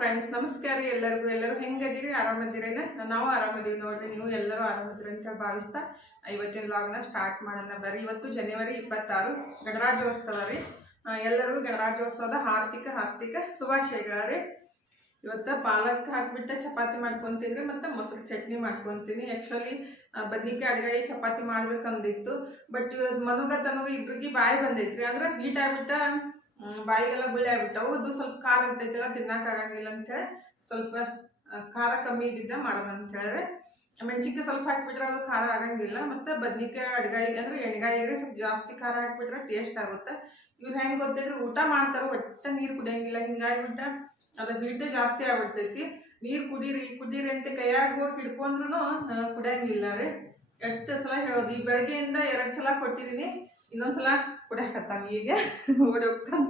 Friends ನಮಸ್ಕಾರ ರೀ ಎಲ್ಲರಿಗೂ. ಎಲ್ಲರೂ ಹೆಂಗದಿರಿ ಆರಾಮದಿರೇನ ನಾವು ಆರಾಮದೀವಿ ನೋಡ್ರಿ. ನೀವು ಎಲ್ಲರೂ ಆರಾಮದಿರಿ ಅಂತ ಭಾವಿಸ್ತಾ ಇವತ್ತಿನ ಲಾಗ್ನ ಸ್ಟಾರ್ಟ್ ಮಾಡೋಣ ಬರ್ರಿ. ಇವತ್ತು ಜನವರಿ ಇಪ್ಪತ್ತಾರು, ಗಣರಾಜ್ಯೋತ್ಸವ ರೀ. ಎಲ್ಲರಿಗೂ ಗಣರಾಜ್ಯೋತ್ಸವದ ಹಾರ್ದಿಕ ಹಾರ್ದಿಕ ಶುಭಾಶಯಗಳ ರೀ. ಇವತ್ತು ಪಾಲಕ್ ಹಾಕಿಬಿಟ್ಟು ಚಪಾತಿ ಮಾಡ್ಕೊತೀನಿ ಮತ್ತು ಮೊಸರು ಚಟ್ನಿ ಮಾಡ್ಕೊತೀನಿ. ಆ್ಯಕ್ಚುಲಿ ಬದ್ನಿಕಾಯಿ ಅಡ್ಗಾಯಿ ಚಪಾತಿ ಮಾಡ್ಬೇಕಂದಿತ್ತು. ಬಟ್ ಇವತ್ತು ಮನುಗ ತನಗೂ ಇಬ್ರಿಗೆ ಬಾಯಿ ಬಂದೈತ್ರಿ. ಅಂದ್ರೆ ಹೀಟ್ ಆಗ್ಬಿಟ್ಟ ಬಾಯಿಗೆಲ್ಲ ಬಿಳಿ ಆಗ್ಬಿಟ್ಟವು ಇದು ಸ್ವಲ್ಪ ಖಾರ ಇರ್ತೈತಲ್ಲ ತಿನ್ನಕ್ಕಾಗಂಗಿಲ್ಲ ಅಂತೇಳಿ ಸ್ವಲ್ಪ ಖಾರ ಕಮ್ಮಿ ಇದ್ದಿದ್ದ ಮಾಡೋದು ಅಂತ ಹೇಳಿದ್ರೆ, ಮೆಣಸಿನ್ಕಾಯಿ ಸ್ವಲ್ಪ ಹಾಕ್ಬಿಟ್ರೆ ಅದು ಖಾರ ಆಗಂಗಿಲ್ಲ, ಮತ್ತು ಬದ್ನಿಕಾಯಿ, ಅಡ್ಗಾಯಿಗೆ ಅಂದ್ರೆ ಎಣ್ಗಾಯಿಗೆ ಸ್ವಲ್ಪ ಜಾಸ್ತಿ ಖಾರ ಹಾಕ್ಬಿಟ್ರೆ ಟೇಸ್ಟ್ ಆಗುತ್ತೆ. ಇವ್ರು ಹೆಂಗೆ ಗೊತ್ತಿದ್ರೆ, ಊಟ ಮಾಡ್ತಾರೆ ಒಟ್ಟ ನೀರು ಕುಡಿಯಂಗಿಲ್ಲ, ಹಿಂಗಾಗ್ಬಿಟ್ಟ ಅದು ಹಿಟ್ಟು ಜಾಸ್ತಿ ಆಗ್ಬಿಡ್ತೈತಿ. ನೀರು ಕುಡೀರಿ ಕುಡೀರಿ ಅಂತ ಕೈಯಾಗ ಹೋಗಿ ಹಿಡ್ಕೊಂಡ್ರು ಕುಡಿಯಂಗಿಲ್ಲ ರೀ. ಎಷ್ಟು ಸಲ ಹೇಳೋದು, ಈ ಬೆಳಗ್ಗೆಯಿಂದ ಎರಡು ಸಲ ಕೊಟ್ಟಿದ್ದೀನಿ ಇನ್ನೊಂದ್ಸಲ ಕುಡಿಯಾಕತ್ತಾನ ಈಗ ಹೋಗ್ತಾನ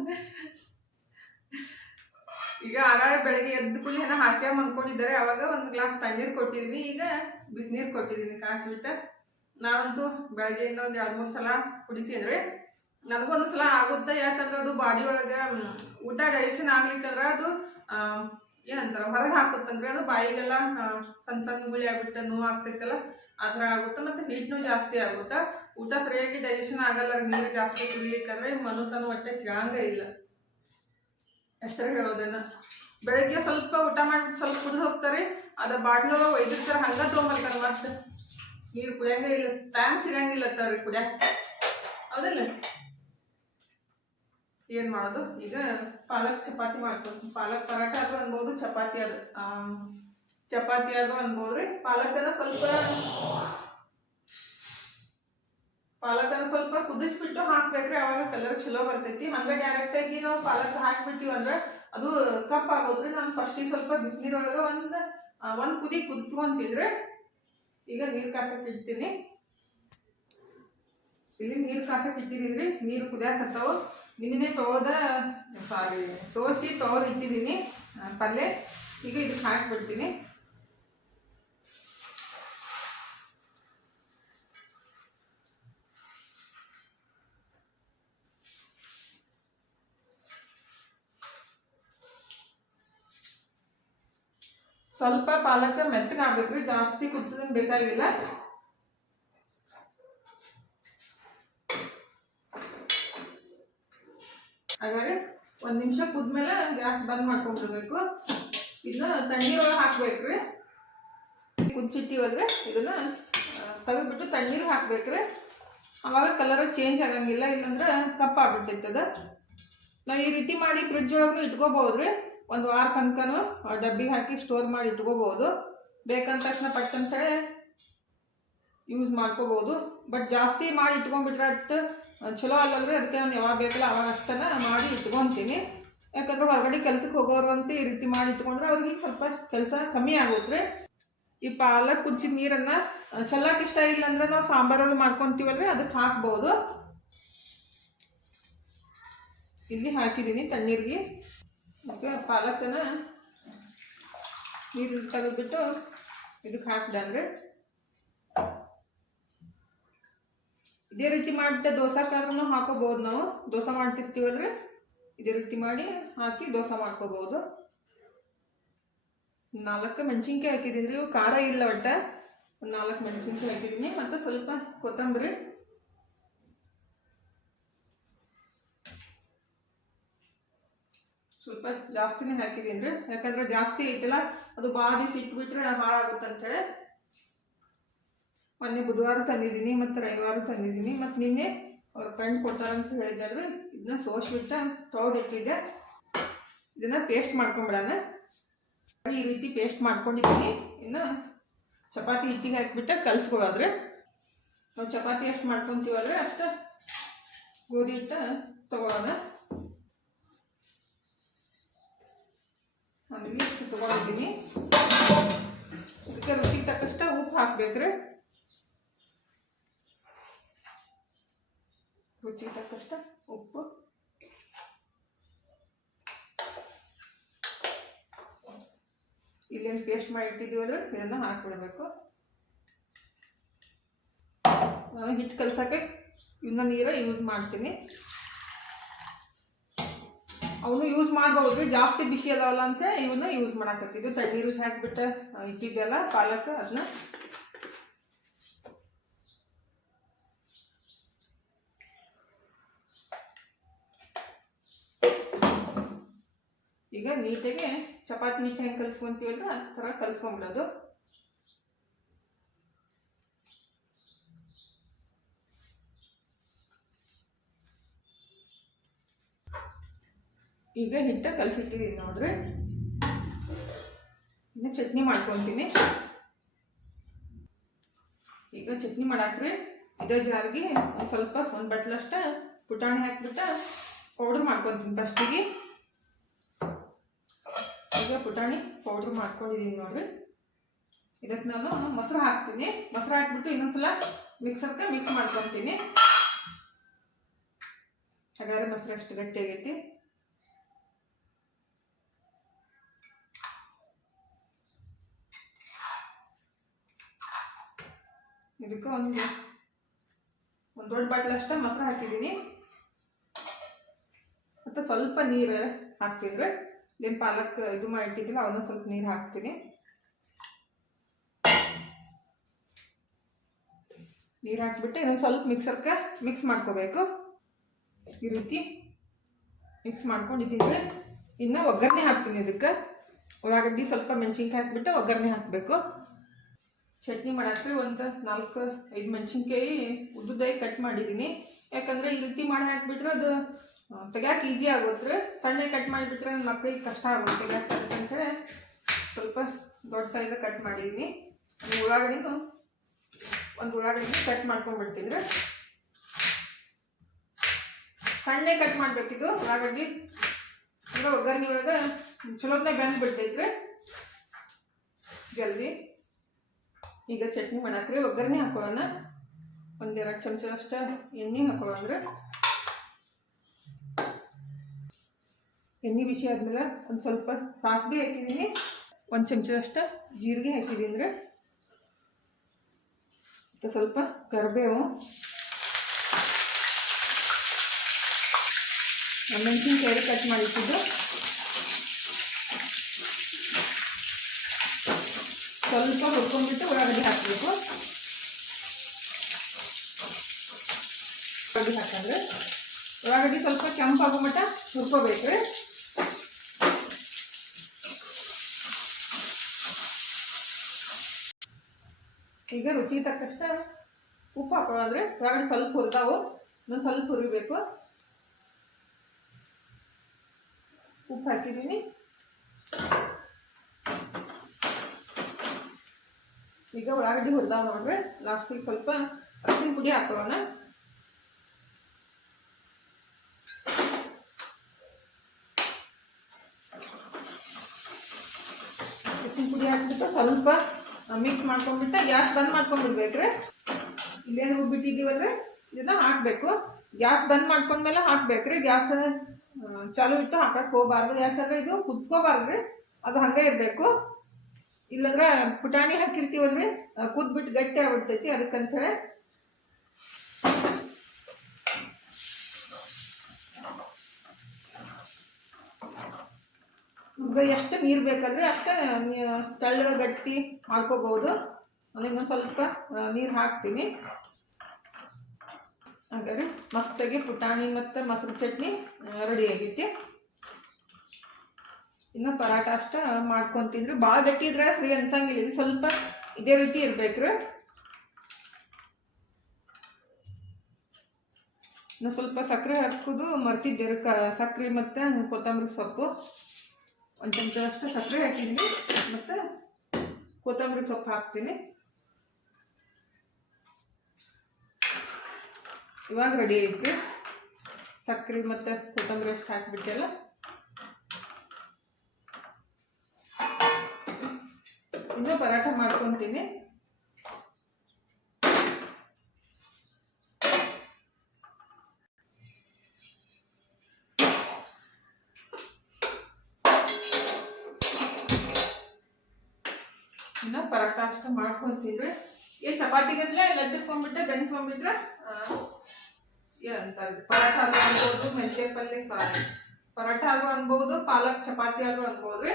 ಈಗ ಆಗಾಗ ಬೆಳಗ್ಗೆ ಎದ್ದು ಕೂಡಲೇ ಏನೋ ಹಾಸ್ಯ ಮಾಡ್ಕೊಂಡಿದ್ದಾರೆ ಅವಾಗ ಒಂದು ಗ್ಲಾಸ್ ತಣ್ಣೀರು ಕೊಟ್ಟಿದ್ದೀನಿ ಈಗ ಬಿಸಿನೀರು ಕೊಟ್ಟಿದ್ದೀನಿ ಕಾಯಿಸ್ಬಿಟ್ಟು ನಾನಂತೂ ಬೆಳಗ್ಗೆ ಇನ್ನೊಂದು ಎರಡು ಮೂರು ಸಲ ಕುಡಿತೀನಿ ನನಗೊಂದು ಸಲ ಆಗುತ್ತೆ. ಯಾಕಂದ್ರೆ ಅದು ಬಾಡಿ ಒಳಗೆ ಊಟ ಡೈಜೆಷನ್ ಆಗ್ಲಿಕ್ಕಂದ್ರೆ ಅದು ಏನಂತಾರೆ, ಹೊರಗೆ ಹಾಕುತ್ತಂದ್ರೆ ಅದು ಬಾಯಿಗೆಲ್ಲ ಸಣ್ಣ ಸಣ್ಣ ಗುಳಿ ಆಗ್ಬಿಟ್ಟು ನೋವು ಆಗ್ತೈತಲ್ಲ, ಆ ಥರ ಆಗುತ್ತೆ. ಮತ್ತು ಹೀಟ್ನೂ ಜಾಸ್ತಿ ಆಗುತ್ತೆ. ಊಟ ಸರಿಯಾಗಿ ಡೈಜೆಷನ್ ಆಗಲ್ಲ, ನೀರು ಜಾಸ್ತಿ ಕುಡಿಲಿಕ್ಕಂದ್ರೆ ಮನುತನ ಹೊಟ್ಟೆ ಕೇಳಂಗೇ ಇಲ್ಲ. ಎಷ್ಟರ ಹೇಳೋದನ್ನ? ಬೆಳಗ್ಗೆ ಸ್ವಲ್ಪ ಊಟ ಮಾಡಿ ಸ್ವಲ್ಪ ಕುಡಿದು ಹೋಗ್ತಾರೆ, ಅದ ಬಾಟ್ಲು ಒಯ್ದಿರ್ತಾರೆ, ಹಂಗ ತೊಗೊಂಬರ್ತಾರೆ ಮತ್ತೆ. ನೀರು ಕುಡಿಯಂಗೇ ಇಲ್ಲ ಟೈಮ್ ಸಿಗಂಗಿಲ್ಲ ತವ್ರಿ ಕುಡಿಯ ಹೌದಿಲ್ಲ? ಏನ್ ಮಾಡೋದು? ಈಗ ಪಾಲಕ್ ಚಪಾತಿ ಮಾಡ್ಕೊಂಡು ಪಾಲಕ್ ಪರಾಟ ಅದು ಅನ್ಬೋದು, ಚಪಾತಿ ಅದು ಚಪಾತಿ ಅದು ಅನ್ಬೋದ್ರಿ. ಪಾಲಕನ ಸ್ವಲ್ಪ ಪಾಲಕನ ಸ್ವಲ್ಪ ಕುದಿಸ್ಬಿಟ್ಟು ಹಾಕ್ಬೇಕ್ರಿ, ಅವಾಗ ಕಲರ್ ಚಲೋ ಬರ್ತೈತಿ. ಹಂಗ ಡೈರೆಕ್ಟ್ ಆಗಿ ನಾವು ಪಾಲಕ್ ಹಾಕ್ಬಿಟ್ಟಿವಿ ಅಂದ್ರೆ ಅದು ಕಪ್ ಆಗೋದ್ರಿ ನಾನು ಫಸ್ಟಿಗೆ ಸ್ವಲ್ಪ ಬಿಸಿನೀರೊಳಗ ಒಂದು ಒಂದು ಕುದಿ ಕುದಿಸ್ಕೊಂತಿದ್ರೆ ಈಗ ನೀರು ಕಾಸಕ್ ಇಡ್ತೀನಿ. ಇಲ್ಲಿ ನೀರು ಕಾಸಕ್ ಇಟ್ಟಿದೀನಿ ನೀರು ಕುದಿಯಾಕತ್ತಾವು. ನಿನ್ನೆ ತೊಗೋದ ಸಾರಿ ಸೋಸಿ ತೊಗೊದು ಇಟ್ಟಿದ್ದೀನಿ ಪಲ್ಯ ಈಗ ಇದಕ್ಕೆ ಹಾಕ್ಬಿಡ್ತೀನಿ. ಸ್ವಲ್ಪ ಪಾಲಕ ಮೆತ್ತಗೆ ಆಗ್ಬೇಕ್ರಿ ಜಾಸ್ತಿ ಕುದಿಸೋದನ್ ಬೇಕಾಗಿಲ್ಲ. ಹಾಗಾದ್ರೆ ಒಂದ್ ನಿಮಿಷ ಕುದ್ಮೇಲೆ ಗ್ಯಾಸ್ ಬಂದ್ ಮಾಡ್ಕೊಂಡ್ಬಿಡ್ಬೇಕು ಇದನ್ನ ತಣ್ಣೀರೊಳಗೆ ಹಾಕ್ಬೇಕ್ರಿ ಕುದಿಸಿಟ್ಟಿವಲ್ರಿ ಇದನ್ನ ತೆಗೆದ್ಬಿಟ್ಟು ತಣ್ಣೀರು ಹಾಕ್ಬೇಕ್ರಿ ಅವಾಗ ಕಲರ್ ಚೇಂಜ್ ಆಗಂಗಿಲ್ಲ ಇಲ್ಲಂದ್ರೆ ಕಪ್ಪಾಗ್ಬಿಟ್ಟಿರ್ತದ. ನಾವು ಈ ರೀತಿ ಮಾಡಿ ಫ್ರಿಜ್ ಒಳಗೂ ಇಟ್ಕೋಬಹುದ್ರಿ ಒಂದು ವಾರ ತನಕನೂ ಡಬ್ಬಿಗೆ ಹಾಕಿ ಸ್ಟೋರ್ ಮಾಡಿ ಇಟ್ಕೋಬೋದು ಬೇಕಂದ ತಕ್ಷಣ ಪಟ್ಟಂತೇಳಿ ಯೂಸ್ ಮಾಡ್ಕೋಬಹುದು. ಬಟ್ ಜಾಸ್ತಿ ಮಾಡಿ ಇಟ್ಕೊಂಡ್ಬಿಟ್ರೆ ಅಷ್ಟು ಚಲೋ ಅಲ್ಲದ್ರೆ ಅದಕ್ಕೆ ನಾನು ಯಾವಾಗ ಬೇಕಲ್ಲ ಅವಾಗ ಅಷ್ಟನ್ನು ಮಾಡಿ ಇಟ್ಕೊತೀನಿ. ಯಾಕಂದ್ರೆ ಹೊರಗಡೆ ಕೆಲ್ಸಕ್ಕೆ ಹೋಗೋರು ಅಂತ ಈ ರೀತಿ ಮಾಡಿ ಇಟ್ಕೊಂಡ್ರೆ ಅವ್ರಿಗೆ ಸ್ವಲ್ಪ ಕೆಲಸ ಕಮ್ಮಿ ಆಗುತ್ತೆ ಈ ಪಾಲಕ್ ಕುದಿಸಿದ ನೀರನ್ನು ಚೆಲ್ಲಕ್ಕೆ ಇಷ್ಟ ಇಲ್ಲ ಅಂದ್ರೆ ನಾವು ಸಾಂಬಾರಲ್ಲಿ ಮಾಡ್ಕೊತೀವಲ್ರಿ ಅದಕ್ಕೆ ಹಾಕ್ಬೋದು. ಇಲ್ಲಿ ಹಾಕಿದ್ದೀನಿ ತಣ್ಣೀರಿಗೆ. ಈಗ ಪಾಲಕನ ನೀರು ತೆಗೆದ್ಬಿಟ್ಟು ಇದಕ್ಕೆ ಹಾಕ್ದಂದ್ರೆ ಇದೇ ರೀತಿ ಮಾಡಿಬಿಟ್ಟು ದೋಸೆ ಕಾರನ್ನು ಹಾಕೋಬೋದು ನಾವು. ದೋಸೆ ಮಾಡ್ತಿರ್ತೀವಲ್ರಿ ಇದೇ ರೀತಿ ಮಾಡಿ ಹಾಕಿ ದೋಸೆ ಮಾಡ್ಕೋಬೋದು. ನಾಲ್ಕು ಮೆಣಸಿನ್ಕಾಯಿ ಹಾಕಿದ್ದೀನಿ. ಇವು ಖಾರ ಇಲ್ಲ ಒಟ್ಟ. ನಾಲ್ಕು ಮೆಣಸಿನ್ಕಾಯಿ ಹಾಕಿದ್ದೀನಿ. ಮತ್ತು ಸ್ವಲ್ಪ ಕೊತ್ತಂಬರಿ. ಸ್ವಲ್ಪ ಜಾಸ್ತಿನೇ ಹಾಕಿದ್ದೀನಿ ರೀ ಯಾಕಂದ್ರೆ ಜಾಸ್ತಿ ಐತಲ್ಲ, ಅದು ಬಾದಿಸಿ ಇಟ್ಬಿಟ್ರೆ ಅಂತೇಳಿ ಮೊನ್ನೆ ಬುಧವಾರ ತಂದಿದ್ದೀನಿ, ಮತ್ತು ರವಿವಾರ ತಂದಿದ್ದೀನಿ, ಮತ್ತು ನಿನ್ನೆ ಅವ್ರ ಫ್ರೆಂಡ್ ಕೊಡ್ತಾರಂತ ಹೇಳಿದ್ರೆ ಇದನ್ನ ಸೋಸ್ಬಿಟ್ಟು ತೊಳೆದಿಟ್ಟಿದ್ದೆ ಇದನ್ನ ಪೇಸ್ಟ್ ಮಾಡ್ಕೊಂಬಿಡೋಣ. ಈ ರೀತಿ ಪೇಸ್ಟ್ ಮಾಡ್ಕೊಂಡಿದ್ದೀನಿ. ಇನ್ನು ಚಪಾತಿ ಹಿಟ್ಟಿಗೆ ಹಾಕಿಬಿಟ್ಟು ಕಲಿಸ್ಕೊಳ್ಳೋದ್ರೆ. ನಾವು ಚಪಾತಿ ಎಷ್ಟು ಮಾಡ್ಕೊತೀವಲ್ರಿ ಅಷ್ಟು ಗೋಧಿ ಹಿಟ್ಟು ತಗೊಳ್ಳೋಣ ಒಂದು ಇಷ್ಟು ತೊಗೊಂಡಿದ್ದೀನಿ. ಇದಕ್ಕೆ ರುಚಿಗೆ ತಕ್ಕಷ್ಟ ಉಪ್ಪು ಹಾಕ್ಬೇಕ್ರಿ. ರುಚಿಗೆ ತಕ್ಕಷ್ಟ ಉಪ್ಪು. ಇಲ್ಲೇನು ಪೇಸ್ಟ್ ಮಾಡಿ ಇಟ್ಟಿದ್ದೀವಲ್ಲ ಇದನ್ನು ಹಾಕ್ಬಿಡ್ಬೇಕು. ನಾನು ಹಿಟ್ಟು ಕಲ್ಸಕ್ಕೆ ಇನ್ನೂ ನೀರ ಯೂಸ್ ಮಾಡ್ತೀನಿ. ಅವನು ಯೂಸ್ ಮಾಡ್ಬೋದು. ಜಾಸ್ತಿ ಬಿಸಿ ಅದಾವಲ್ಲ ಅಂತ ಇವನ್ನ ಯೂಸ್ ಮಾಡಾಕತ್ತಿದ್ದು. ತಣ್ಣೀರು ಹಾಕಿಬಿಟ್ಟು ಇಟ್ಟಿದ್ದೆಲ್ಲ, ಪಾಲಕ್ ಅದನ್ನ ಈಗ ನೀಟಾಗಿ ಚಪಾತಿ ನೀಟ್ ಹೆಂಗೆ ಕಲಿಸ್ಕೊಂತೀವಲ್ಲ ಆ ಥರ ಕಲಿಸ್ಕೊಂಬಿಡೋದು. ಈಗ ಹಿಟ್ಟ ಕಲಸಿಟ್ಟಿದ್ದೀನಿ ನೋಡ್ರಿ. ಇನ್ನು ಚಟ್ನಿ ಮಾಡ್ಕೊತೀನಿ. ಈಗ ಚಟ್ನಿ ಮಾಡಾಕ್ರಿ. ಇದೇ ಜಾರಿಗೆ ಒಂದು ಸ್ವಲ್ಪ ಒಂದು ಬಟ್ಲಷ್ಟು ಪುಟಾಣಿ ಹಾಕ್ಬಿಟ್ಟು ಪೌಡ್ರ್ ಮಾಡ್ಕೊತೀನಿ ಫಸ್ಟಿಗೆ ಈಗ ಪುಟಾಣಿ ಪೌಡ್ರ್ ಮಾಡ್ಕೊಂಡಿದ್ದೀನಿ ನೋಡ್ರಿ. ಇದಕ್ಕೆ ನಾನು ಮೊಸರು ಹಾಕ್ತೀನಿ. ಮೊಸರು ಹಾಕ್ಬಿಟ್ಟು ಇನ್ನೊಂದ್ಸಲ ಮಿಕ್ಸರ್ಗೆ ಮಿಕ್ಸ್ ಮಾಡ್ಕೊತೀನಿ. ಹಾಗಾದ್ರೆ ಮೊಸರು ಅಷ್ಟು ಗಟ್ಟಿಯಾಗೈತಿ ಇದಕ್ಕೆ ಒಂದು ಒಂದು ದೊಡ್ಡ ಬಾಟ್ಲ್ ಅಷ್ಟೇ ಮೊಸರು ಹಾಕಿದ್ದೀನಿ. ಮತ್ತು ಸ್ವಲ್ಪ ನೀರು ಹಾಕ್ತಿದ್ರೆ. ಏನು ಪಾಲಕ್ ಇದು ಮಾಡಿ ಇಟ್ಟಿದ್ದಿಲ್ಲ ಅವನ್ನ ಸ್ವಲ್ಪ ನೀರು ಹಾಕ್ತೀನಿ. ನೀರು ಹಾಕಿಬಿಟ್ಟು ಇದನ್ನು ಸ್ವಲ್ಪ ಮಿಕ್ಸರ್ಗೆ ಮಿಕ್ಸ್ ಮಾಡ್ಕೋಬೇಕು. ಈ ರೀತಿ ಮಿಕ್ಸ್ ಮಾಡ್ಕೊಂಡಿದ್ದೀನಿ ಇನ್ನು ಒಗ್ಗರಣೆ ಹಾಕ್ತೀನಿ ಇದಕ್ಕೆ. ಉಳ್ಳಾಗಡ್ಡಿ ಸ್ವಲ್ಪ ಮೆಣಸಿನ್ಕಾಯಿ ಹಾಕ್ಬಿಟ್ಟು ಒಗ್ಗರಣೆ ಹಾಕಬೇಕು. ಚಟ್ನಿ ಮಾಡಕ್ಕೆ ಒಂದು ನಾಲ್ಕು, ಐದು ಮೆಣಸಿನ್ಕಾಯಿ ಉದ್ದುದಾಗಿ ಕಟ್ ಮಾಡಿದ್ದೀನಿ ಯಾಕಂದರೆ ಈ ರೀತಿ ಮಾಡಿ ಹಾಕ್ಬಿಟ್ರೆ ಅದು ತೆಗ್ಯಾಕೆ ಈಜಿ ಆಗುತ್ತೆ ಸಣ್ಣ ಕಟ್ ಮಾಡಿಬಿಟ್ರೆ ನನ್ನ ಮಕ್ಕಳಿಗೆ ಕಷ್ಟ ಆಗುತ್ತೆ ತೆಗ್ಯಾಕೆ ಅದಕ್ಕಂತೇಳಿ ಸ್ವಲ್ಪ ದೊಡ್ಡ ಸೈಜ್ ಕಟ್ ಮಾಡಿದ್ದೀನಿ ಒಂದು ಉಳ್ಳಾಗಡ್ಡಿನೂ, ಒಂದು ಉಳ್ಳಾಗಡ್ಡಿ ಕಟ್ ಮಾಡ್ಕೊಂಡ್ಬಿಡ್ತಿದ್ರೆ ಸಣ್ಣ ಕಟ್ ಮಾಡಬೇಕಿದು, ಉಳ್ಳಾಗಡ್ಡಿ. ಅಂದರೆ ಒಗ್ಗರಣೆ ಒಳಗೆ ಚಲೋತ್ನಾಗ ಬೆಂದು ಬಿಡ್ತೈತ್ರಿ ಜಲ್ದಿ. ಈಗ ಚಟ್ನಿ ಮಾಡಾಕ್ರಿ. ಒಗ್ಗರಣೆ ಹಾಕೊಳ್ಳೋಣ. ಒಂದೆರಡು ಚಮಚ ಅಷ್ಟ ಎಣ್ಣೆ ಹಾಕೊಳ್ಳೋಂದ್ರೆ ಎಣ್ಣೆ ಬಿಸಿ ಆದ್ಮೇಲೆ ಒಂದು ಸ್ವಲ್ಪ ಸಾಸಿವೆ ಹಾಕಿದ್ದೀನಿ. ಒಂದು ಚಮಚದಷ್ಟ ಜೀರಿಗೆ ಹಾಕಿದ್ದೀನಿ ಅಂದರೆ. ಸ್ವಲ್ಪ ಕರಿಬೇವು. ಮೆಣಸಿನ್ಕಾಯಿ ಕಟ್ ಮಾಡಿಟ್ಟಿದ್ದು ಸ್ವಲ್ಪ ಹುರ್ಕೊಂಡ್ಬಿಟ್ಟು ಉಳ್ಳಾಗಡ್ಡಿ ಹಾಕಬೇಕು. ಉಳ್ಳಾಗಡ್ಡಿ ಹಾಕಂದ್ರೆ ಉಳ್ಳಾಗಡ್ಡಿ ಸ್ವಲ್ಪ ಕೆಂಪಾಗೋ ಮಟ್ಟ ಹುರ್ಕೋಬೇಕ್ರಿ ಈಗ ರುಚಿ ತಕ್ಕಷ್ಟ ಉಪ್ಪು ಹಾಕೊಳ್ಳೋದ್ರೆ ಉಳ್ಳಾಗಡ್ಡಿ ಸ್ವಲ್ಪ ಹುರಿದಾವು. ಇನ್ನೊಂದು ಸ್ವಲ್ಪ ಹುರಿಬೇಕು. ಉಪ್ಪು ಹಾಕಿದ್ದೀನಿ. ಈಗ ಉಳ್ಳಾಗಡ್ಡಿ ಹುರಿದಾವ ನೋಡ್ರಿ ಲಾಸ್ಟಿಗೆ ಸ್ವಲ್ಪ ಅರಿಶಿನ ಪುಡಿ ಹಾಕೊಳ್ಳೋಣ ಅರಿಶಿನ ಪುಡಿ ಹಾಕ್ಬಿಟ್ಟು ಸ್ವಲ್ಪ ಮಿಕ್ಸ್ ಮಾಡ್ಕೊಂಡ್ಬಿಟ್ಟು ಗ್ಯಾಸ್ ಬಂದ್ ಮಾಡ್ಕೊಂಡ್ಬಿಡ್ಬೇಕ್ರಿ. ಇಲ್ಲೇನು ರುಬ್ಬಿಟ್ಟಿದ್ದೀವಲ್ರಿ ಇದನ್ನ ಹಾಕಬೇಕು. ಗ್ಯಾಸ್ ಬಂದ್ ಮಾಡ್ಕೊಂಡ್ಮೇಲೆ ಹಾಕ್ಬೇಕ್ರಿ. ಗ್ಯಾಸ್ ಚಾಲು ಇಟ್ಟು ಹಾಕಕ್ಕೆ ಹೋಗ್ಬಾರ್ದು. ಯಾಕಂದ್ರೆ ಇದು ಕುದಿಸ್ಕೋಬಾರ್ದ್ರಿ. ಅದು ಹಂಗೆ ಇರಬೇಕು. ಇಲ್ಲಂದ್ರೆ ಪುಟಾಣಿ ಹಾಕಿರ್ತೀವಲ್ರಿ ಕುದ್ಬಿಟ್ಟು ಗಟ್ಟಿ ಆಗ್ಬಿಡ್ತೈತಿ, ಅದಕ್ಕಂತೇಳಿ. ಈಗ ಎಷ್ಟು ನೀರು ಬೇಕಂದ್ರೆ ಅಷ್ಟೇ ತಳ್ಳ ಗಟ್ಟಿ ಮಾಡ್ಕೋಬೋದು ಇನ್ನೊಂದು ಸ್ವಲ್ಪ ನೀರು ಹಾಕ್ತೀನಿ. ಹಾಗಾದ್ರೆ ಮಸ್ತಾಗಿ ಪುಟಾಣಿ ಮತ್ತು ಮೊಸರು ಚಟ್ನಿ ರೆಡಿ ಆಗೈತಿ. ಇನ್ನು ಪರಾಟ ಅಷ್ಟ ಮಾಡ್ಕೊತಿದ್ರು ತಿಂದ್ರೆ. ಭಾಳ ಗಟ್ಟಿ ಇದ್ರೆ ಸರಿ ಅನ್ಸಂಗಿಲ್ಲ. ಇದು ಸ್ವಲ್ಪ ಇದೇ ರೀತಿ ಇರ್ಬೇಕ್ರಿ. ಇನ್ನು ಸ್ವಲ್ಪ ಸಕ್ಕರೆ ಹಾಕೋದು ಮರ್ತಿದ್ದೆ ಕ ಸಕ್ಕರೆ ಮತ್ತು ಕೊತ್ತಂಬರಿ ಸೊಪ್ಪು. ಒಂದು ಚಮಚದಷ್ಟು ಸಕ್ಕರೆ ಹಾಕಿದ್ವಿ. ಮತ್ತು ಕೊತ್ತಂಬರಿ ಸೊಪ್ಪು ಹಾಕ್ತೀನಿ. ಇವಾಗ ರೆಡಿ ಐತಿ ಸಕ್ಕರೆ ಮತ್ತು ಕೊತ್ತಂಬರಿ ಅಷ್ಟು ಹಾಕಿಬಿಟ್ಟೆಲ್ಲ. ಇನ್ನೂ ಪರಾಟ ಮಾಡ್ಕೊತೀನಿ. ಇನ್ನು ಪರಾಟ ಅಷ್ಟು ಮಾಡ್ಕೊಂತಿದ್ರೆ ಏ ಚಪಾತಿ ಗಟ್ಲೆ ಲಟ್ಟಿಸ್ಕೊಂಡ್ಬಿಟ್ರೆ ಬೆನ್ಸ್ಕೊಂಡ್ಬಿಟ್ರೆ ಏನಂತ ಪರಾಟ ಅನ್ಬೋದು, ಮೆಂತ್ಯ ಪಲ್ಯ ಸಾರು. ಪರೋಟ ಆದ್ರೂ ಅನ್ಬೋದು, ಪಾಲಕ್ ಚಪಾತಿ ಆದ್ರೂ ಅನ್ಬೋದು.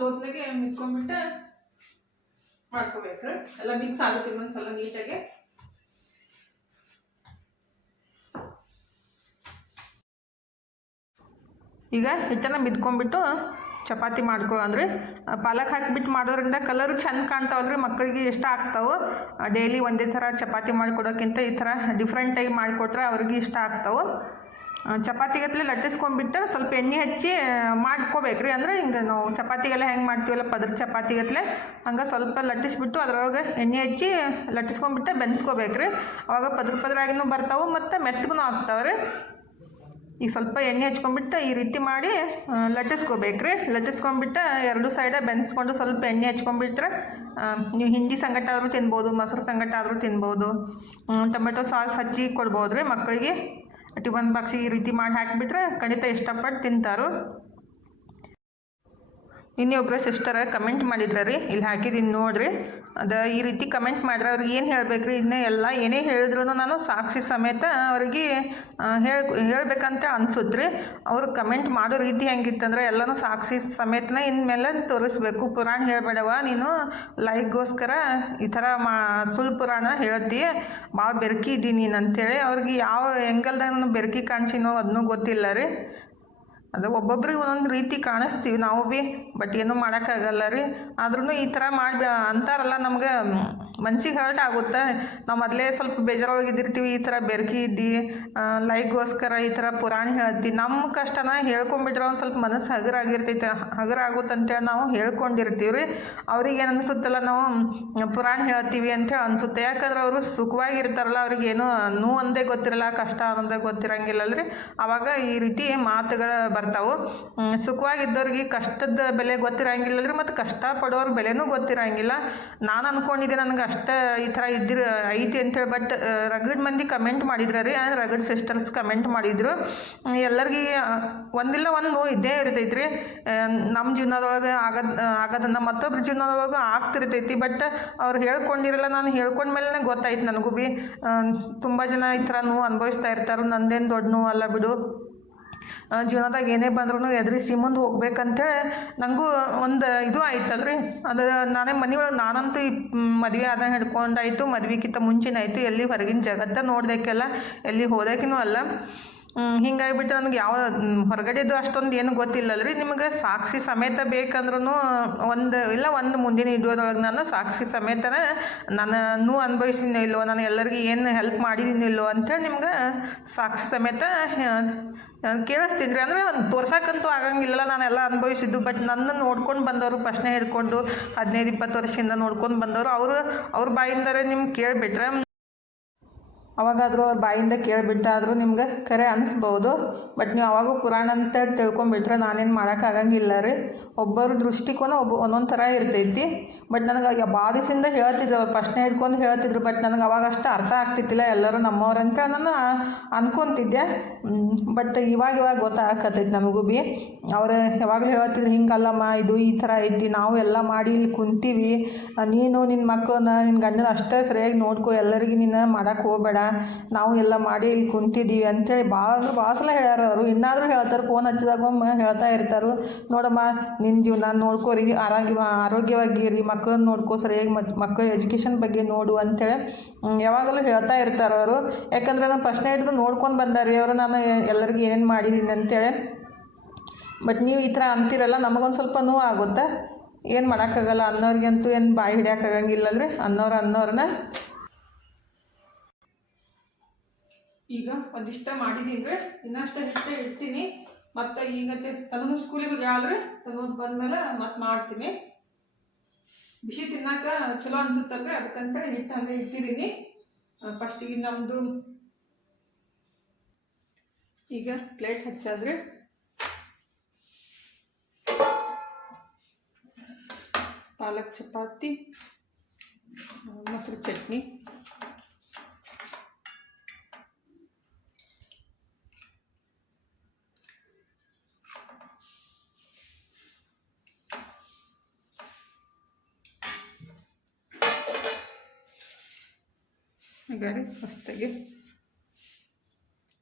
ಚಲೋತ್ನಾಗೆ ಮಿಕ್ಕೊಂಡ್ಬಿಟ್ಟು ಮಾಡ್ಕೋಬೇಕು. ಎಲ್ಲ ಮಿಕ್ಸ್ ಆಗುತ್ತೆ ಇನ್ನೊಂದ್ಸಲ ನೀಟಾಗಿ. ಈಗ ಹಿಟ್ಟನ್ನು ಬಿದ್ಕೊಂಡ್ಬಿಟ್ಟು ಚಪಾತಿ ಮಾಡ್ಕೊ ಅಂದ್ರೆ ಪಾಲಕ್ ಹಾಕಿಬಿಟ್ಟು ಮಾಡೋದ್ರಿಂದ ಕಲರ್ ಚೆಂದ ಕಾಣ್ತಾವಲ್ರಿ ಮಕ್ಕಳಿಗೆ ಇಷ್ಟ ಆಗ್ತಾವೆ. ಡೈಲಿ ಒಂದೇ ಥರ ಚಪಾತಿ ಮಾಡಿಕೊಡೋಕ್ಕಿಂತ ಈ ಥರ ಡಿಫ್ರೆಂಟಾಗಿ ಮಾಡಿಕೊಟ್ರೆ ಅವ್ರಿಗೆ ಇಷ್ಟ ಆಗ್ತಾವೆ. ಚಪಾತಿಗತ್ಲೆ ಲಟ್ಟಿಸ್ಕೊಂಡ್ಬಿಟ್ಟು ಸ್ವಲ್ಪ ಎಣ್ಣೆ ಹಚ್ಚಿ ಮಾಡ್ಕೋಬೇಕ್ರಿ. ಅಂದ್ರೆ ಹಿಂಗೆ ನಾವು ಚಪಾತಿಗೆಲ್ಲ ಹೆಂಗೆ ಮಾಡ್ತೀವಲ್ಲ ಚಪಾತಿ ಚಪಾತಿಗತ್ಲೆ, ಹಂಗೆ ಸ್ವಲ್ಪ ಲಟ್ಟಿಸ್ಬಿಟ್ಟು ಅದ್ರೊಳಗೆ ಎಣ್ಣೆ ಹಚ್ಚಿ ಲಟ್ಟಿಸ್ಕೊಂಡ್ಬಿಟ್ಟು ಬೆನ್ಸ್ಕೋಬೇಕ್ರಿ. ಅವಾಗ ಪದ್ರ ಪದರಾಗಿನೂ ಬರ್ತಾವೆ, ಮತ್ತು ಮೆತ್ತಗೂ ಆಗ್ತಾವೆ ರೀ ಈಗ ಸ್ವಲ್ಪ ಎಣ್ಣೆ ಹಚ್ಕೊಂಡ್ಬಿಟ್ಟು ಈ ರೀತಿ ಮಾಡಿ ಲಟ್ಟಿಸ್ಕೋಬೇಕು ರೀ ಲಟ್ಟಿಸ್ಕೊಂಡ್ಬಿಟ್ಟು ಎರಡು ಸೈಡ ಬೆನ್ಸ್ಕೊಂಡು ಸ್ವಲ್ಪ ಎಣ್ಣೆ ಹಚ್ಕೊಂಡ್ಬಿಟ್ರೆ ನೀವು ಹಿಂಡಿ ಸಂಗಟ ಆದರೂ ತಿನ್ಬೋದು, ಮೊಸರು ಸಂಗಟ ಆದರೂ ತಿನ್ಬೋದು ಟೊಮೆಟೊ ಸಾಸ್ ಹಚ್ಚಿ ಕೊಡ್ಬೋದು ರೀ ಮಕ್ಕಳಿಗೆ. ಟಿಫನ್ ಬಾಕ್ಸಿಗೆ ಈ ರೀತಿ ಮಾಡಿ ಹಾಕಿಬಿಟ್ರೆ ಖಂಡಿತ ಇಷ್ಟಪಟ್ಟು ತಿಂತಾರು. ನಿನ್ನೆ ಒಬ್ಬರ ಸಿಸ್ಟರ್ ಕಮೆಂಟ್ ಮಾಡಿದ್ರೆ ರೀ? ಇಲ್ಲಿ ಹಾಕಿದ್ದೀನಿ ನೋಡ್ರಿ. ಅದು ಈ ರೀತಿ ಕಮೆಂಟ್ ಮಾಡ್ರೆ ಅವ್ರಿಗೆ ಏನು ಹೇಳ್ಬೇಕ್ರಿ? ಇನ್ನೇ ಎಲ್ಲ ಏನೇ ಹೇಳಿದ್ರು ನಾನು ಸಾಕ್ಷಿ ಸಮೇತ ಅವ್ರಿಗೆ ಹೇಳಿ, ಹೇಳಬೇಕಂತ ಅನ್ಸುತ್ತೆ ರೀ. ಅವ್ರು ಕಮೆಂಟ್ ಮಾಡೋ ರೀತಿ ಹೆಂಗಿತ್ತಂದ್ರೆ ಎಲ್ಲನೂ ಸಾಕ್ಷಿ ಸಮೇತನ ಇನ್ಮೇಲೆ ತೋರಿಸ್ಬೇಕು. ಪುರಾಣ ಹೇಳಬೇಡವ ನೀನು ಲೈಕ್ಗೋಸ್ಕರ ಈ ಥರ ಮಾ ಸುಳ್ಳು ಪುರಾಣ ಹೇಳ್ತಿ. ಭಾಳ ಬೆರಕಿ ಇದ್ದೀನಿ ನೀನು ಅಂತೇಳಿ ಅವ್ರಿಗೆ ಯಾವ ಎಂಗಲ್ದಾಗ ನಾನು ಬೆರಕಿ ಕಾಣಿಸಿನೋ ಅದನ್ನೂ ಗೊತ್ತಿಲ್ಲ ರೀ. ಅದು ಒಬ್ಬೊಬ್ರಿಗೆ ಒಂದೊಂದು ರೀತಿ ಕಾಣಿಸ್ತೀವಿ ನಾವು ಭೀ ಬಟ್ ಏನೂ ಮಾಡೋಕ್ಕಾಗಲ್ಲ ರೀ. ಆದ್ರೂ ಈ ಥರ ಮಾಡಿ ಅಂತಾರಲ್ಲ ನಮ್ಗೆ ಮನ್ಸಿಗೆ ಹರ್ಟ್ ಆಗುತ್ತೆ. ನಾವು ಮೊದಲೇ ಸ್ವಲ್ಪ ಬೇಜಾರೊಳಗಿದ್ದಿರ್ತೀವಿ ಈ ಥರ ಬೆರಕಿ ಇದ್ದಿ ಲೈಕ್ಗೋಸ್ಕರ ಈ ಥರ ಪುರಾಣ ಹೇಳ್ತಿ. ನಮ್ಮ ಕಷ್ಟನ ಹೇಳ್ಕೊಂಬಿಟ್ರೆ ಒಂದು ಸ್ವಲ್ಪ ಮನಸ್ಸು ಹಗುರಾಗಿರ್ತೈತೆ ಆಗಿರ್ತೈತೆ ಅಂತೇಳಿ ನಾವು ಹೇಳ್ಕೊಂಡಿರ್ತೀವಿ ರೀ. ಅವ್ರಿಗೆ ಏನು ಅನಿಸುತ್ತಲ್ಲ ನಾವು ಪುರಾಣ ಹೇಳ್ತೀವಿ ಅಂತೇಳಿ ಅನಿಸುತ್ತೆ. ಯಾಕಂದ್ರೆ ಅವರು ಸುಖವಾಗಿರ್ತಾರಲ್ಲ, ಅವ್ರಿಗೆ ಏನೂ, ನೋವು ಒಂದೇ ಗೊತ್ತಿರಲ್ಲ, ಕಷ್ಟ ಅನ್ನೋದೇ ಗೊತ್ತಿರಂಗಿಲ್ಲಲ್ರಿ. ಅವಾಗ ಈ ರೀತಿ ಮಾತುಗಳು ಬರ್ತಾವೆ. ಸುಖವಾಗಿದ್ದವ್ರಿಗೆ ಕಷ್ಟದ ಬೆಲೆ ಗೊತ್ತಿರಂಗಿಲ್ಲಲ್ರಿ, ಮತ್ತು ಕಷ್ಟಪಡೋರ ಬೆಲೆನೂ ಗೊತ್ತಿರಂಗಿಲ್ಲ. ನಾನು ಅನ್ಕೊಂಡಿದ್ದೆ ನನಗೆ ಅಷ್ಟೇ ಈ ಥರ ಇದ್ದಿರ ಐತಿ ಅಂತೇಳಿ ಬಟ್ ರಗಡ್ ಮಂದಿ ಕಮೆಂಟ್ ಮಾಡಿದ್ರು ರೀ ರಗಡ್ ಸಿಸ್ಟರ್ಸ್ ಕಮೆಂಟ್ ಮಾಡಿದ್ರು. ಎಲ್ಲರಿಗೆ ಒಂದಿಲ್ಲ ಒಂದು ನೋವು ಇದ್ದೇ ಇರ್ತೈತ್ರಿ. ನಮ್ಮ ಜೀವನದೊಳಗೆ ಆಗದ್ ಆಗೋದನ್ನ ಮತ್ತೊಬ್ಬರ ಜೀವನದೊಳಗೆ ಆಗ್ತಿರ್ತೈತಿ ಬಟ್ ಅವ್ರು ಹೇಳ್ಕೊಂಡಿರಲ್ಲ, ನಾನು ಹೇಳ್ಕೊಂಡ್ಮೇಲೆ ಗೊತ್ತಾಯ್ತು ನನಗೂ ಬಿ. ತುಂಬ ಜನ ಈ ಥರ ನೋವು ಅನುಭವಿಸ್ತಾ ಇರ್ತಾರೆ, ನಂದೇನು ದೊಡ್ಡ ನೋವು ಅಲ್ಲ ಬಿಡು. ಜೀವನದಾಗ ಏನೇ ಬಂದ್ರೂ ಎದುರಿಸಿ ಮುಂದೆ ಹೋಗ್ಬೇಕಂತೇಳಿ ನನಗೂ ಒಂದು ಇದು ಆಯ್ತಲ್ರಿ. ಅದು ನಾನೇ ಮನೆಯೊಳಗೆ ನಾನಂತೂ ಈ ಮದುವೆ ಆದ ಹಿಡ್ಕೊಂಡಾಯ್ತು ಮದ್ವೆಗಿಂತ ಮುಂಚಿನಾಯ್ತು, ಎಲ್ಲಿ ಹೊರಗಿನ ಜಗತ್ತ ನೋಡ್ದಕ್ಕೆಲ್ಲ ಎಲ್ಲಿ ಹೋದಕ್ಕಿನೂ ಅಲ್ಲ. ಹಿಂಗಾಗ್ಬಿಟ್ಟು ನನಗೆ ಯಾವ ಹೊರಗಡೆದು ಅಷ್ಟೊಂದು ಏನು ಗೊತ್ತಿಲ್ಲಲ್ರಿ. ನಿಮಗೆ ಸಾಕ್ಷಿ ಸಮೇತ ಬೇಕಂದ್ರೂ ಒಂದು, ಇಲ್ಲ ಒಂದು ಮುಂದಿನ ಇಡೋದ್ರೊಳಗೆ ನಾನು ಸಾಕ್ಷಿ ಸಮೇತನ ನಾನು ಅನುಭವಿಸಿನೋ ಇಲ್ಲೋ ನಾನು ಎಲ್ಲರಿಗೂ ಏನು ಹೆಲ್ಪ್ ಮಾಡಿದೀನಿ ಇಲ್ಲೋ ಅಂತೇಳಿ ನಿಮ್ಗೆ ಸಾಕ್ಷಿ ಸಮೇತ ಕೇಳಿಸ್ತಿದ್ರಿ. ರೀ ಅಂದರೆ ಒಂದು ತೋರ್ಸಕ್ಕಂತೂ ಆಗಂಗಿಲ್ಲ ನಾನೆಲ್ಲ ಅನುಭವಿಸಿದ್ದು. ಬಟ್ ನನ್ನ ನೋಡ್ಕೊಂಡು ಬಂದವರು ಪ್ರಶ್ನೆ ಹಿಡ್ಕೊಂಡು ಹದಿನೈದು, ಇಪ್ಪತ್ತು ವರ್ಷದಿಂದ ನೋಡ್ಕೊಂಡು ಬಂದವರು, ಅವರು, ಅವ್ರ ಬಾಯಿಂದರೆ ನಿಮ್ಗೆ ಕೇಳಿಬಿಟ್ರೆ ಅವಾಗಾದರೂ ಅವ್ರ ಬಾಯಿಂದ ಕೇಳಿಬಿಟ್ಟಾದರೂ ನಿಮ್ಗೆ ಕರೆ ಅನಿಸ್ಬೋದು. ಬಟ್ ನೀವು ಅವಾಗೂ ಪುರಾಣ ಅಂತ ತಿಳ್ಕೊಂಬಿಟ್ರೆ ನಾನೇನು ಮಾಡೋಕ್ಕಾಗಂಗಿಲ್ಲ ರೀ. ಒಬ್ಬರ ದೃಷ್ಟಿಕೋನ ಒಬ್ಬ ಒಂದೊಂದು ಥರ ಇರ್ತೈತಿ. ಬಟ್ ನನಗೆ ದಿವಸದಿಂದ ಹೇಳ್ತಿದ್ರು ಅವ್ರು ಪ್ರಶ್ನೆ ಇಟ್ಕೊಂಡು ಹೇಳ್ತಿದ್ರು. ಬಟ್ ನನಗೆ ಅವಾಗ ಅಷ್ಟು ಅರ್ಥ ಆಗ್ತಿತ್ತಿಲ್ಲ ಎಲ್ಲರೂ ನಮ್ಮವ್ರಂತ ನಾನು ಅಂದ್ಕೊತಿದ್ದೆ ಬಟ್ ಇವಾಗ ಇವಾಗ ಗೊತ್ತಾಗತ್ತೈತಿ ನಮಗೂ ಭೀ ಅವ್ರು ಯಾವಾಗಲೂ ಹೇಳ್ತಿದ್ರು, ಹಿಂಗಲ್ಲಮ್ಮ, ಇದು ಈ ಥರ ಐತಿ, ನಾವು ಎಲ್ಲ ಮಾಡಿ ಇಲ್ಲಿ ಕುಂತೀವಿ. ನೀನು ನಿನ್ನ ಮಕ್ಕಳನ್ನ ನಿನ್ನ ಗಂಡನ ಅಷ್ಟೇ ಸರಿಯಾಗಿ ನೋಡ್ಕೊ, ಎಲ್ಲರಿಗೂ ನೀನು ಮಾಡೋಕ್ಕೆ ಹೋಗಬೇಡ. ನಾವು ಎಲ್ಲ ಮಾಡಿ ಇಲ್ಲಿ ಕುಂತಿದ್ದೀವಿ ಅಂತೇಳಿ ಭಾಳ ಭಾಳ ಸಲ ಹೇಳ್ಯಾರ ಅವರು. ಇನ್ನಾದರೂ ಹೇಳ್ತಾರೆ ಫೋನ್ ಹಚ್ಚಿದಾಗ ಒಮ್ಮೆ ಹೇಳ್ತಾ ಇರ್ತಾರೆ. ನೋಡಮ್ಮ ನಿನ್ನ ಜೀವನ ನೋಡ್ಕೋರಿ ಆರೋಗ್ಯ ಆರೋಗ್ಯವಾಗಿರಿ ಮಕ್ಕಳನ್ನ ನೋಡ್ಕೋ, ಸರಿಯಾಗಿ ಹೇಗೆ ಮಕ್ಕಳ ಎಜುಕೇಷನ್ ಬಗ್ಗೆ ನೋಡು ಅಂತೇಳಿ ಯಾವಾಗಲೂ ಹೇಳ್ತಾ ಇರ್ತಾರೆ ಅವರು. ಯಾಕಂದ್ರೆ ನಾನು ಪ್ರಶ್ನೆ ಹಿಡಿದು ನೋಡ್ಕೊಂಡು ಬಂದಾರಿ ಅವರು. ನಾನು ಎಲ್ಲರಿಗೂ ಏನೇನು ಮಾಡಿದ್ದೀನಿ ಅಂತೇಳಿ. ಬಟ್ ನೀವು ಈ ಥರ ಅಂತೀರಲ್ಲ, ನಮಗೊಂದು ಸ್ವಲ್ಪ ನೋವು ಆಗುತ್ತೆ? ಏನು ಮಾಡೋಕ್ಕಾಗಲ್ಲ, ಅನ್ನೋರಿಗಂತೂ ಏನು ಬಾಯಿ ಹಿಡಿಯೋಕ್ಕಾಗಂಗಿಲ್ಲಲ್ರಿ ಅನ್ನೋರು ಅನ್ನೋರನ್ನ ಈಗ ಒಂದಿಷ್ಟ ಮಾಡಿದ್ದೀನಿ ಇನ್ನಷ್ಟು ಹಿಟ್ಟೆ ಇಡ್ತೀನಿ. ಮತ್ತು ಈಗ ತನ್ನ ಸ್ಕೂಲಿಗೆ ಆದರೆ ತನ್ನ ಬಂದಮೇಲೆ ಮತ್ತೆ ಮಾಡ್ತೀನಿ. ಬಿಸಿ ತಿನ್ನಾಕ ಚಲೋ ಅನ್ಸುತ್ತಲ್ರಿ ಅದಕ್ಕಂತ ಹಿಟ್ಟು ಹಂಗೆ ಇಟ್ಟಿದ್ದೀನಿ ಫಸ್ಟಿಗೆ ನಮ್ಮದು ಈಗ ಪ್ಲೇಟ್ ಹಚ್ಚಾದ್ರೆ. ಪಾಲಕ್ ಚಪಾತಿ, ಮೊಸರು ಚಟ್ನಿ. ಈಗ ಹೊಸ್ತಾಗಿ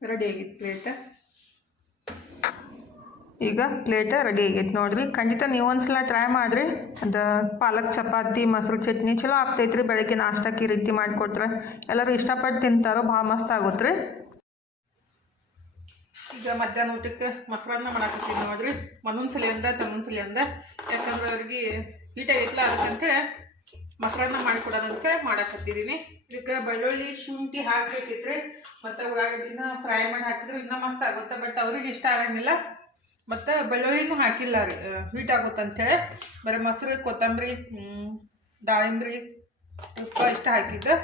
ರೆಡಿ ಆಗಿತ್ತು ಪ್ಲೇಟ ಈಗ ಪ್ಲೇಟ ರೆಡಿ ಆಗೈತೆ ನೋಡಿರಿ. ಖಂಡಿತ ನೀವು ಒಂದ್ಸಲ ಟ್ರೈ ಮಾಡಿರಿ. ಅದು ಪಾಲಕ್ ಚಪಾತಿ, ಮೊಸರು, ಚಟ್ನಿ ಚಲೋ ಆಗ್ತೈತ್ರಿ. ಬೆಳಗ್ಗೆ ನಾಷ್ಟಕ್ಕೆ ಈ ರೀತಿ ಮಾಡಿಕೊಟ್ರೆ ಎಲ್ಲರೂ ಇಷ್ಟಪಟ್ಟು ತಿಂತಾರೋ ಭಾಳ ಮಸ್ತ್ ಆಗುತ್ತೆ ರೀ ಈಗ ಮಧ್ಯಾಹ್ನ ಊಟಕ್ಕೆ ಮೊಸರನ್ನ ಮಾಡಾಕತ್ತೀನಿ ನೋಡ್ರಿ. ಮನೊಂದು ಸಲಿಯಿಂದ ತನ್ನೊಂದು ಅಂದ ಯಾಕಂದ್ರೆ ಅವ್ರಿಗೆ ಹೀಟ್ ಆಗೈತಲ್ಲ ಅದಕ್ಕಂತೆ ಮೊಸರನ್ನ ಮಾಡಿಕೊಡೋದಂತೆ ಮಾಡಾಕತ್ತಿದ್ದೀನಿ ಇದಕ್ಕೆ ಬೆಳ್ಳುಳ್ಳಿ ಶುಂಠಿ ಹಾಕ್ಬೇಕಿತ್ರಿ ಮತ್ತು ಉಳ್ಳಾಗಡ್ಡಿನ ಫ್ರೈ ಮಾಡಿ ಹಾಕಿದ್ರೆ ಇನ್ನೂ ಮಸ್ತ್ ಆಗುತ್ತೆ. ಬಟ್ ಅವ್ರಿಗೆ ಇಷ್ಟ ಆಗಂಗಿಲ್ಲ. ಮತ್ತು ಬೆಳ್ಳುಳ್ಳಿನೂ ಹಾಕಿಲ್ಲ ರೀ. ಹೀಟ್ ಆಗುತ್ತಂತೇಳಿ ಬರೀ ಮೊಸರು ಕೊತ್ತಂಬರಿ ದಾಳಿಂಬ್ರಿ ಉಪ್ಪು ಇಷ್ಟ ಹಾಕಿದ್ದು.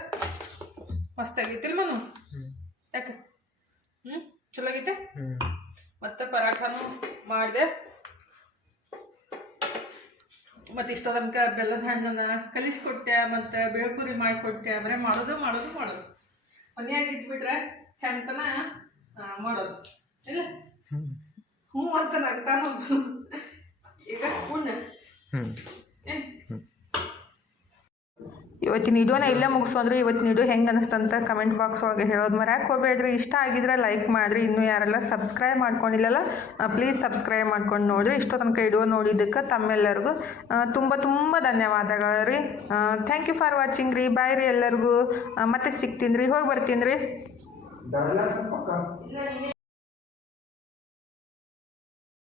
ಮಸ್ತ್ ಆಗೈತಿಲ್ಲ ಮನು? ಯಾಕೆ? ಹ್ಞೂ ಚಲೋ ಆಗೈತೆ? ಮತ್ತು ಪರಾಠನೂ ಮಾಡಿದೆ. ಮತ್ತು ಇಷ್ಟೋ ತನಕ ಬೆಲ್ಲದ ಹಣ್ಣನ್ನ ಕಲಿಸ್ಕೊಟ್ಟೆ, ಮತ್ತು ಬೇಳ್ಪುರಿ ಮಾಡಿಕೊಟ್ಟೆ ಅಂದ್ರೆ ಮಾಡೋದು ಮಾಡೋದು ಮಾಡೋದು. ಮನ್ಯಾಗ ಇದ್ಬಿಟ್ರೆ ಚಂತನ ಮಾಡೋದು. ಇಲ್ಲ ಹ್ಞೂ ಅಂತ ನಗ್ತಾನು ಈಗ ಉಣ್ಣ ಏನ್? ಇವತ್ತಿನ ವಿಡಿಯೋನ ಇಲ್ಲೇ ಮುಗಿಸೋದ್ರಿ ಇವತ್ತಿನ ವಿಡಿಯೋ ಹೆಂಗೆ ಅನಿಸ್ತಂತ ಕಮೆಂಟ್ ಬಾಕ್ಸ್ ಒಳಗೆ ಹೇಳೋದು ಮರ್ಯಾಕೆ ಹೋಗ್ಬೇಡ್ರಿ? ಇಷ್ಟ ಆಗಿದ್ರೆ ಲೈಕ್ ಮಾಡಿರಿ. ಇನ್ನೂ ಯಾರೆಲ್ಲ ಸಬ್ಸ್ಕ್ರೈಬ್ ಮಾಡ್ಕೊಂಡಿಲ್ಲಲ್ಲ ಪ್ಲೀಸ್ ಸಬ್ಸ್ಕ್ರೈಬ್ ಮಾಡ್ಕೊಂಡು ನೋಡಿರಿ. ಇಷ್ಟೋ ತನಕ ವಿಡಿಯೋ ನೋಡಿದ್ದಕ್ಕೆ ತಮ್ಮೆಲ್ಲರಿಗೂ ತುಂಬ ತುಂಬ ಧನ್ಯವಾದಗಳು ರೀ. ಥ್ಯಾಂಕ್ ಯು ಫಾರ್ ವಾಚಿಂಗ್ ರೀ. ಬಾಯ್ ರೀ ಎಲ್ಲರಿಗೂ. ಮತ್ತೆ ಸಿಗ್ತೀನಿ ರೀ. ಹೋಗಿ ಬರ್ತೀನಿ ರೀ.